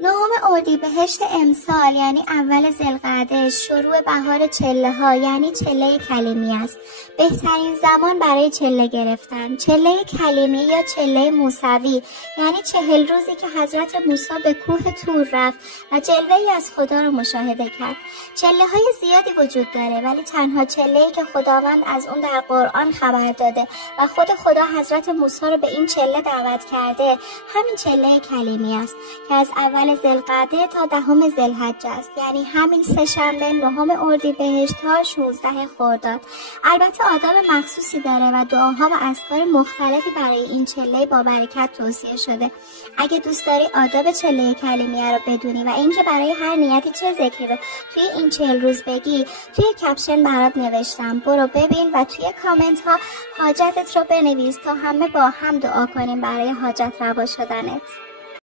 نهم اردیبهشت امسال یعنی اول ذوالقعده شروع بهار چله ها یعنی چله کلیمی است. بهترین زمان برای چله گرفتن. چله کلیمی یا چله موسوی یعنی 40 روزی که حضرت موسی به کوه طور رفت و جلوه‌ای از خدا را مشاهده کرد. چله های زیادی وجود داره ولی تنها چله‌ای که خداوند از اون در قرآن خبر داده و خود خدا حضرت موسی را به این چله دعوت کرده همین چله کلیمی است که از اول ذوالقعده تا 10 ذوالحجه است، یعنی همین سه‌شنبه 9 اردیبهشت تا 16 خرداد. البته آداب مخصوصی داره و دعاها و اذکار مختلفی برای این چله با برکت توصیه شده. اگه دوست داری آداب چله کلیمیه رو بدونی و اینکه برای هر نیتی چه ذکری رو توی این 40 روز بگی، توی کپشن برات نوشتم، برو ببین و توی کامنت ها حاجتت رو بنویس تا همه با هم دعا کنیم برای حاجت روا شدنت.